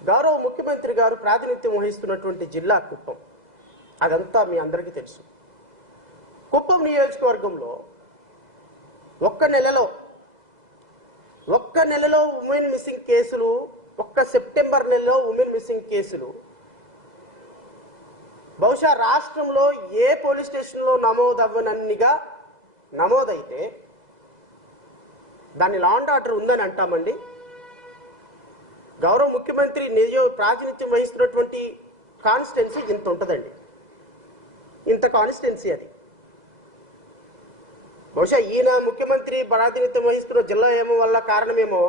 గౌరవ ముఖ్యమంత్రి గారు ప్రాతినిధ్యం వహిస్తున్నటువంటి జిల్లా కుప్పం. అదంతా మీ అందరికీ తెలుసు. కుప్పం నియోజకవర్గంలో ఒక్క నెలలో ఉమెన్ మిస్సింగ్ కేసులు, ఒక్క సెప్టెంబర్ నెలలో ఉమెన్ మిస్సింగ్ కేసులు బహుశా రాష్ట్రంలో ఏ పోలీస్ స్టేషన్లో నమోదవ్వనన్నిగా నమోదైతే దాన్ని లా అండ్ ఆర్డర్ ఉందని అంటామండి. గౌరవ ముఖ్యమంత్రి ప్రాతినిధ్యం వహిస్తున్నటువంటి కాన్స్టిట్యున్సీ ఇంత ఉంటుందండి, ఇంత కాన్స్టిట్యున్సీ అది. బహుశా ఈయన ముఖ్యమంత్రి ప్రాతినిధ్యం వహిస్తున్న జిల్లా ఏమో వల్ల కారణమేమో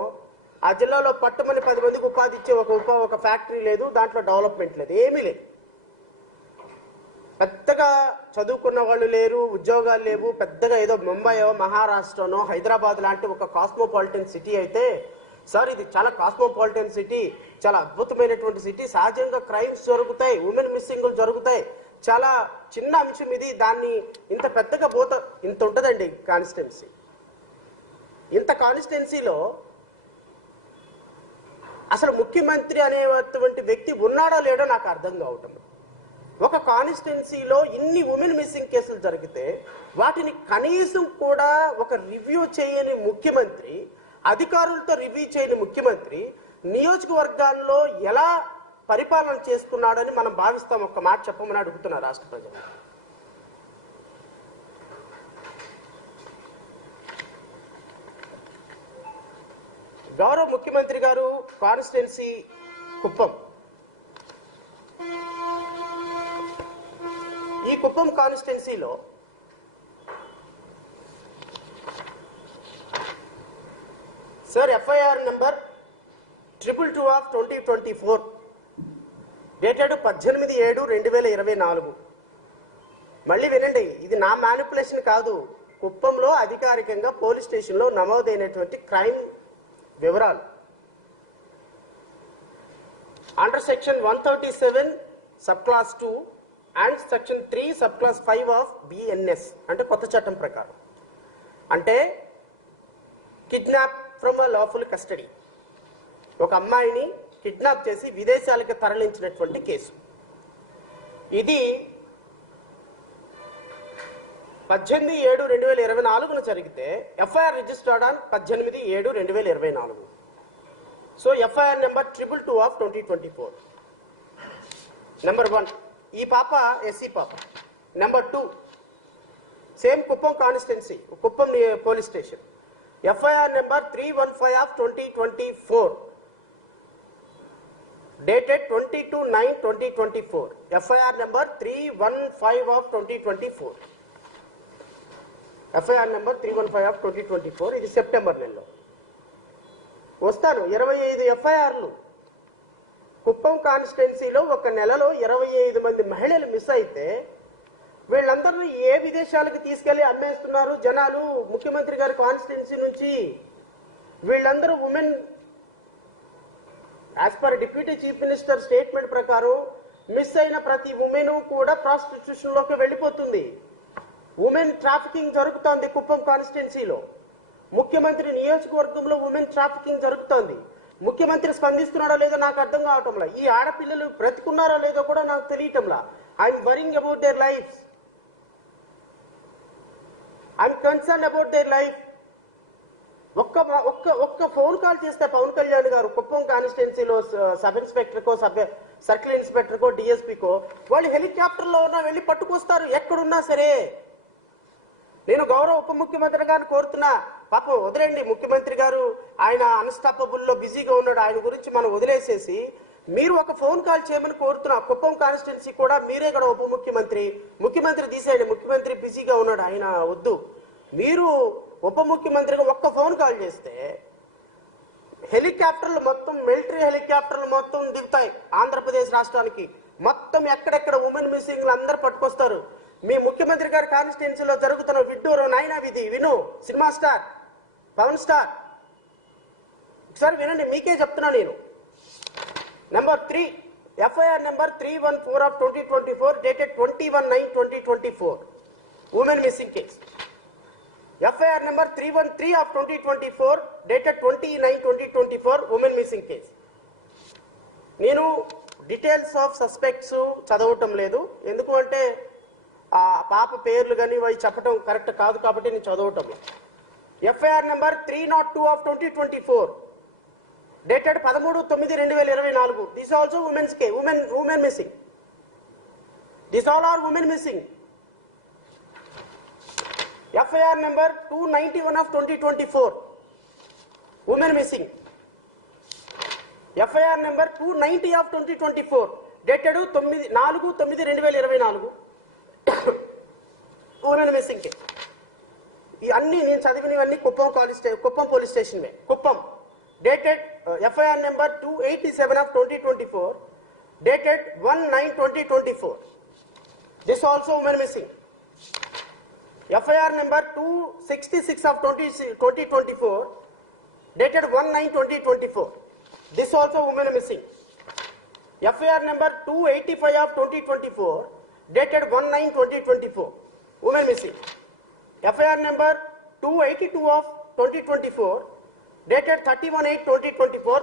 ఆ జిల్లాలో పట్టుమని 10 మందికి ఉపాధి ఇచ్చే ఒక ఫ్యాక్టరీ లేదు, దాంట్లో డెవలప్మెంట్ లేదు, ఏమీ లేదు. పెద్దగా చదువుకున్న వాళ్ళు లేరు, ఉద్యోగాలు లేవు. పెద్దగా ఏదో ముంబయో మహారాష్ట్రనో హైదరాబాద్ లాంటి ఒక కాస్మోపాలిటన్ సిటీ అయితే, సార్ ఇది చాలా కాస్మోపాలిటన్ సిటీ, చాలా అద్భుతమైనటువంటి సిటీ, సహజంగా క్రైమ్స్ జరుగుతాయి, ఉమెన్ మిస్సింగ్లు జరుగుతాయి, చాలా చిన్న అంశం ఇది, దాన్ని ఇంత పెద్దగా ఇంత ఉంటుందండి కాన్స్టిట్యున్సీ. ఇంత కాన్స్టిట్యున్సీలో అసలు ముఖ్యమంత్రి అనేటువంటి వ్యక్తి ఉన్నాడో లేడో నాకు అర్థం కావటం. ఒక కాన్స్టిట్యున్సీలో ఇన్ని ఉమెన్ మిస్సింగ్ కేసులు జరిగితే వాటిని కనీసం కూడా ఒక రివ్యూ చేయని ముఖ్యమంత్రి, అధికారులతో రివ్యూ చేయని ముఖ్యమంత్రి నియోజకవర్గాల్లో ఎలా పరిపాలన చేసుకున్నాడని మనం భావిస్తాం. ఒక్క మాట చెప్పమని అడుగుతున్నారు రాష్ట్ర ప్రజలు. గౌరవ ముఖ్యమంత్రి గారు కాన్స్టిట్యున్సీ కుప్పం. ఈ కుప్పం కాన్స్టిట్యున్సీలో సార్ ఎఫ్ఐఆర్ నెంబర్ 222/2024 డేటెడ్ 18/7/2024. మళ్ళీ వినండి, ఇది నా మ్యానిపులేషన్ కాదు, కుప్పంలో అధికారికంగా పోలీస్ స్టేషన్లో నమోదైనటువంటి క్రైమ్ వివరాలు. Under section 137 sub class 2 and section 3 sub class 5 of BNS అంటే కొత్త చట్టం ప్రకారం, అంటే kidnap from a lawful custody, ఒక అమ్మాయిని కిడ్నాప్ చేసి విదేశాలకు తరలించినటువంటి కేసు. ఇది 18/7/2024 జరిగితే FIR registered on 18/7/2024. So FIR number 222/2024. Number 1 ఈ పాప ఎస్సీ పాప. Number 2 same Kuppam constituency, Kuppam police station. FIR number 315/2024 dated 22/9/2024. FIR number 315/2024. FIR number 315/2024. ఇది సెప్టెంబర్ నెలలో. వస్తాను 25 ఎఫ్ఐఆర్లు. కుప్పం కాన్స్టిట్యున్సీలో ఒక నెలలో 25 మంది మహిళలు మిస్ అయితే వీళ్ళందరూ ఏ విదేశాలకు తీసుకెళ్లి అమ్మేస్తున్నారు జనాలు ముఖ్యమంత్రి గారి కాన్స్టిట్యున్సీ నుంచి. వీళ్ళందరూ women, as per deputy chief minister statement ప్రకారం మిస్ అయిన ప్రతి ఉమెన్ కూడా ప్రాస్టిట్యూషన్ లోకి వెళ్ళిపోతుంది. ఉమెన్ ట్రాఫికింగ్ జరుగుతోంది కుప్పం కాన్స్టిట్యున్సీలో. ముఖ్యమంత్రి నియోజకవర్గంలో ఉమెన్ ట్రాఫికింగ్ జరుగుతోంది. ముఖ్యమంత్రి స్పందిస్తున్నాడో లేదో నాకు అర్థం కావటంలా. ఈ ఆడపిల్లలు బ్రతికున్నారో లేదో కూడా నాకు తెలియటంలా. I'm worrying about their life, I'm concern about their life. ఒక్క ఫోన్ కాల్ చేస్తే పవన్ కళ్యాణ్ గారు కుప్పం కాన్స్టిట్యున్సీలో సబ్ ఇన్స్పెక్టర్కో, సర్కిల్ ఇన్స్పెక్టర్కో, డిఎస్పీకో వాళ్ళు హెలికాప్టర్లో ఉన్నా వెళ్ళి పట్టుకొస్తారు ఎక్కడున్నా సరే. నేను గౌరవ ఉప ముఖ్యమంత్రి గారిని కోరుతున్నా, పాపం వదిలేండి, ముఖ్యమంత్రి గారు ఆయన అన్స్టాపబుల్లో బిజీగా ఉన్నాడు, ఆయన గురించి మనం వదిలేసేసి మీరు ఒక ఫోన్ కాల్ చేయమని కోరుతున్నా. కుప్పం కాన్స్టిట్యున్సీ కూడా మీరే కూడా ఉప ముఖ్యమంత్రి తీసేయండి, ముఖ్యమంత్రి బిజీగా ఉన్నాడు, ఆయన వద్దు. మీరు ఉప ముఖ్యమంత్రిగా ఒక్క ఫోన్ కాల్ చేస్తే హెలికాప్టర్లు మొత్తం, మిలిటరీ హెలికాప్టర్లు మొత్తం దిగుతాయి ఆంధ్రప్రదేశ్ రాష్ట్రానికి. మొత్తం ఎక్కడెక్కడ ఉమెన్ మిస్సింగ్లు అందరూ పట్టుకొస్తారు. మీ ముఖ్యమంత్రి గారి కాన్స్టిట్యున్సీలో జరుగుతున్న విడ్డూరు నాయనా విధి విను, సినిమా స్టార్ పవన్ స్టార్, ఒకసారి వినండి, మీకే చెప్తున్నా నేను. Number 3 FIR number 314/2024 dated 21/9/2024 women missing case. FIR number 313/2024 dated 29/2024 women missing case. నేను డీటెయిల్స్ ఆఫ్ సస్పెక్ట్స్ చదవటం లేదు, ఎందుకు అంటే ఆ పాప పేర్లు కానీ అవి చెప్పడం కరెక్ట్ కాదు కాబట్టి నేను చదవటం లేదు. FIR number 302 of 2024 dated 13/9/2024. This also women's కే women missing. This all are women missing. FIR number 291 of 2024, women missing. FIR number 290 of 2024, dated 4/9/2024, women missing. ఇవన్నీ నేను చదివినవన్నీ కుప్పం పోలీస్ స్టేషన్ మే. Kuppam dated FIR number 287 of 2024, dated 1/9/2024. This also women missing. FIR number 266 of 2024, dated 1/9/2024. This also women missing. FIR number 285 of 2024, dated 1/9/2024. Women missing. FIR number 282 of 2024, dated 31/8/2024.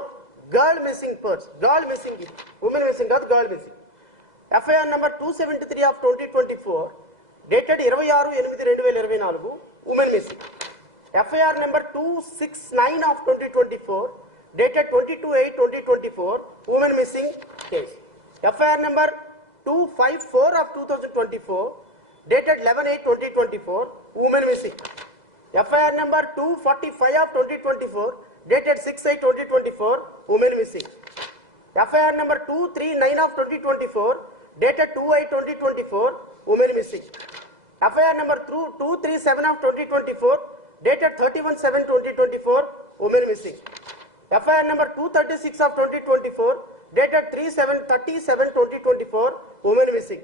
Girl missing person. Girl missing. Women missing, not girl missing. FIR number 273 of 2024, dated 26/8/2024, women missing. FIR number 269 of 2024, dated 22/8/2024, women missing case. FIR number 254 of 2024, dated 11/8/2024, women missing. FIR number 245 of 2024, dated 6/8/2024, women missing. FIR number 239 of 2024, dated 2/8/2024, women missing. FIR number 237 of 2024, dated 31/7/2024, women missing. FIR number 236 of 2024, dated 3/7/2024, women missing.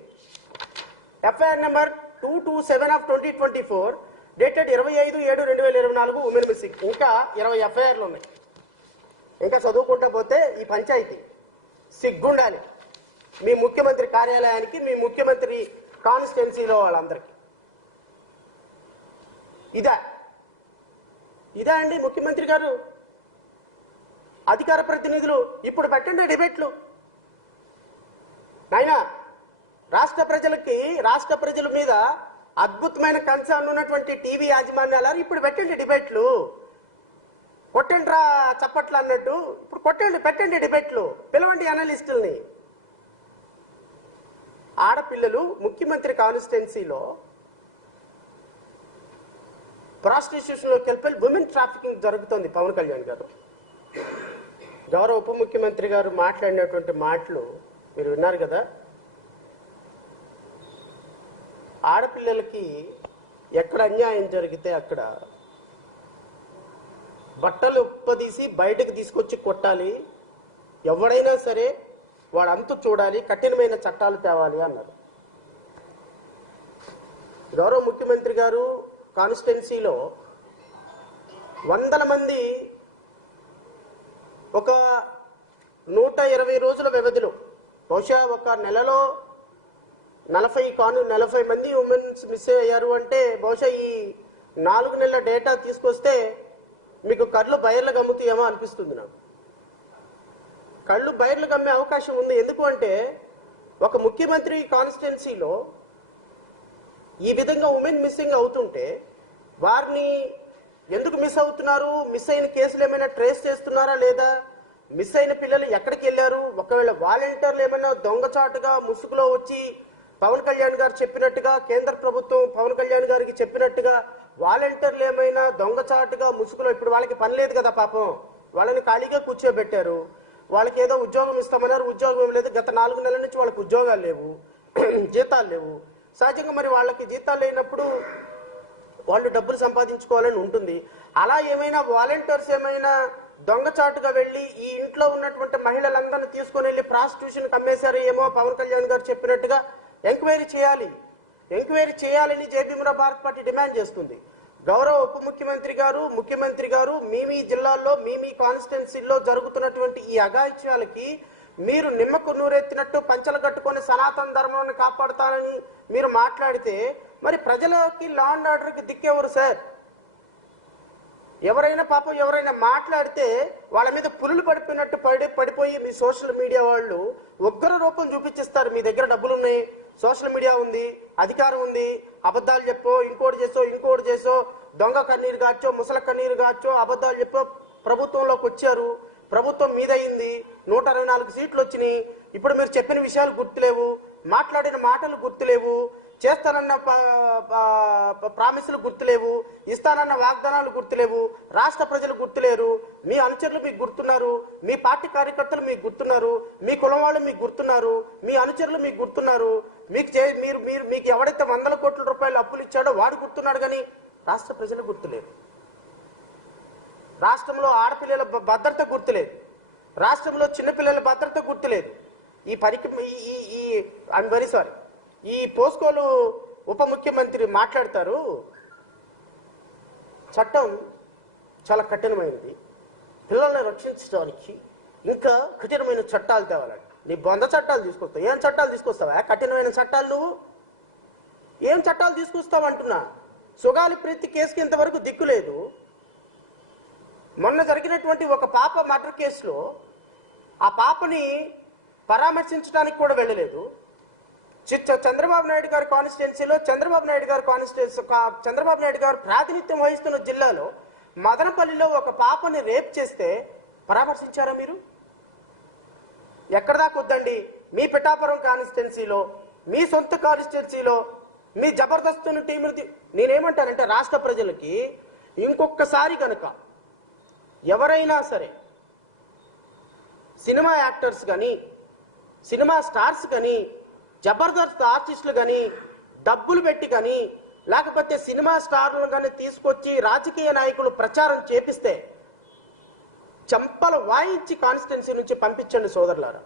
FIR number 227 of 2024, dated 25/7/2024, women missing. ఇంకా 20 FIRలు ఉన్నాయి. ఇంకా చదువుకుంటా పోతే ఈ పంచాయతీ సిగ్గుండాలి మీ ముఖ్యమంత్రి కార్యాలయానికి, మీ ముఖ్యమంత్రి కాన్స్టిట్యున్సీలో వాళ్ళందరికీ. ఇదా అండి ముఖ్యమంత్రి గారు? అధికార ప్రతినిధులు ఇప్పుడు పెట్టండి డిబేట్లు. నాయనా, రాష్ట్ర ప్రజల మీద అద్భుతమైన కన్సర్న్ ఉన్నటువంటి టీవీ యాజమాన్యాలు ఇప్పుడు పెట్టండి డిబేట్లు. కొట్టండి రా చప్పట్లు అన్నట్టు ఇప్పుడు పెట్టండి డిబేట్లు, పిలవండి అనలిస్టుల్ని. ఆడపిల్లలు ముఖ్యమంత్రి కాన్స్టిట్యున్సీలో ప్రాస్టిట్యూషన్లోకి వెళ్ళిపోయి ఉమెన్ ట్రాఫికింగ్ జరుగుతుంది. పవన్ కళ్యాణ్ గారు, గౌరవ ఉప ముఖ్యమంత్రి గారు మాట్లాడినటువంటి మాటలు మీరు విన్నారు కదా. ఆడపిల్లలకి ఎక్కడ అన్యాయం జరిగితే అక్కడ బట్టలు ఉప్పదీసి బయటకు తీసుకొచ్చి కొట్టాలి, ఎవడైనా సరే వాడంతా చూడాలి, కఠినమైన చట్టాలు తేవాలి అన్నారు. గౌరవ ముఖ్యమంత్రి గారు కాన్స్టిట్యున్సీలో 100 మంది ఒక 120 రోజుల వ్యవధిలో, బహుశా ఒక నెలలో 40 మంది ఉమెన్స్ మిస్ అయ్యారు అంటే, బహుశా ఈ 4 నెలల డేటా తీసుకొస్తే మీకు కళ్ళు బయర్లు గమ్ముతాయేమో అనిపిస్తుంది నాకు. కళ్ళు బయర్లు గమ్మే అవకాశం ఉంది. ఎందుకు అంటే ఒక ముఖ్యమంత్రి కాన్స్టిట్యున్సీలో ఈ విధంగా ఉమెన్ మిస్సింగ్ అవుతుంటే వారిని ఎందుకు మిస్ అవుతున్నారు, మిస్ అయిన కేసులు ఏమైనా ట్రేస్ చేస్తున్నారా లేదా, మిస్ అయిన పిల్లలు ఎక్కడికి వెళ్ళారు, ఒకవేళ వాలంటీర్లు ఏమైనా దొంగచాటుగా ముసుగులో వచ్చి పవన్ కళ్యాణ్ గారు చెప్పినట్టుగా, కేంద్ర ప్రభుత్వం పవన్ కళ్యాణ్ గారికి చెప్పినట్టుగా వాలంటీర్లు ఏమైనా దొంగచాటుగా ముసుగులో, ఇప్పుడు వాళ్ళకి పని లేదు కదా పాపం, వాళ్ళని ఖాళీగా కూర్చోబెట్టారు, వాళ్ళకి ఏదో ఉద్యోగం ఇస్తామన్నారు, ఉద్యోగం లేదు, గత 4 నెలల నుంచి వాళ్ళకి ఉద్యోగాలు లేవు, జీతాలు లేవు. సహజంగా మరి వాళ్ళకి జీతాలు లేనప్పుడు వాళ్ళు డబ్బులు సంపాదించుకోవాలని ఉంటుంది. అలా ఏమైనా వాలంటీర్స్ ఏమైనా దొంగచాటుగా వెళ్ళి ఈ ఇంట్లో ఉన్నటువంటి మహిళలందరినీ తీసుకొని వెళ్ళి ప్రాస్టిట్యూషన్ కమ్మేశారు ఏమో పవన్ కళ్యాణ్ గారు చెప్పినట్టుగా ఎంక్వైరీ చేయాలని జేబీఎం భారత్ పార్టీ డిమాండ్ చేస్తుంది. గౌరవ ఉప ముఖ్యమంత్రి గారు మీ జిల్లాల్లో మీ కాన్స్టిట్యున్సీల్లో జరుగుతున్నటువంటి ఈ అఘాయిత్యాలకి మీరు నిమ్మకు నూరెత్తినట్టు పంచలు కట్టుకొని సనాతన ధర్మాన్ని కాపాడుతానని మీరు మాట్లాడితే మరి ప్రజలకి లా అండ్ ఆర్డర్కి దిక్కెవరు సార్? ఎవరైనా పాపం ఎవరైనా మాట్లాడితే వాళ్ళ మీద పులులు పడిపోయినట్టు పడిపోయి మీ సోషల్ మీడియా వాళ్ళు ఉగ్ర రూపం చూపించేస్తారు. మీ దగ్గర డబ్బులు ఉన్నాయి, సోషల్ మీడియా ఉంది, అధికారం ఉంది, అబద్ధాలు చెప్పో, ఇంకోటి చేసో, దొంగ కన్నీరు కాచో, ముసల కన్నీరు కాచో, అబద్ధాలు చెప్పో ప్రభుత్వంలోకి వచ్చారు. ప్రభుత్వం మీదయింది, 164 సీట్లు వచ్చినాయి. ఇప్పుడు మీరు చెప్పిన విషయాలు గుర్తులేవు, మాట్లాడిన మాటలు గుర్తులేవు, చేస్తానన్న ప్రామిసులు గుర్తులేవు, ఇస్తానన్న వాగ్దానాలు గుర్తులేవు, రాష్ట్ర ప్రజలు గుర్తులేరు, మీ అనుచరులు మీకు గుర్తున్నారు, మీ పార్టీ కార్యకర్తలు మీకు గుర్తున్నారు, మీ కులం వాళ్ళు మీకు గుర్తున్నారు, మీ అనుచరులు మీకు గుర్తున్నారు, మీకు ఎవడైతే 100 కోట్ల రూపాయలు అప్పులు ఇచ్చాడో వాడు గుర్తున్నాడు, కానీ రాష్ట్ర ప్రజలు గుర్తులేరు. రాష్ట్రంలో ఆడపిల్లల భద్రత గుర్తులేదు, రాష్ట్రంలో చిన్నపిల్లల భద్రత గుర్తులేదు. ఐఎమ్ వెరీ సారీ, ఈ పోస్కోలు ఉప ముఖ్యమంత్రి మాట్లాడతారు, చట్టం చాలా కఠినమైనది, పిల్లల్ని రక్షించడానికి ఇంకా కఠినమైన చట్టాలు తేవాలండి. నీ బొంద చట్టాలు తీసుకొస్తావు. ఏం చట్టాలు తీసుకొస్తావా? కఠినమైన చట్టాలు నువ్వు ఏం చట్టాలు తీసుకొస్తావు అంటున్నా. సుగాలి ప్రీతి కేసుకి ఇంతవరకు దిక్కు లేదు. మొన్న జరిగినటువంటి ఒక పాప మర్డర్ కేసులో ఆ పాపని పరామర్శించడానికి కూడా వెళ్ళలేదు. చంద్రబాబు నాయుడు గారి కాన్స్టిట్యున్సీలో చంద్రబాబు నాయుడు గారు ప్రాతినిధ్యం వహిస్తున్న జిల్లాలో మదనపల్లిలో ఒక పాపని రేప్ చేస్తే పరామర్శించారా మీరు? ఎక్కడ దాకా వద్దండి, మీ పిఠాపురం కాన్స్టిట్యున్సీలో, మీ సొంత కాన్స్టిట్యున్సీలో మీ జబర్దస్త్ టీములు. నేనేమంటానంటే రాష్ట్ర ప్రజలకి ఇంకొకసారి కనుక ఎవరైనా సరే సినిమా యాక్టర్స్ కానీ, సినిమా స్టార్స్ కానీ, జబర్దస్త్ ఆర్టిస్టులు కానీ డబ్బులు పెట్టి కానీ, లేకపోతే సినిమా స్టార్లు కానీ తీసుకొచ్చి రాజకీయ నాయకులు ప్రచారం చేపిస్తే చంపలు వాయించి కాన్స్టిట్యున్సీ నుంచి పంపించండి సోదరులారా.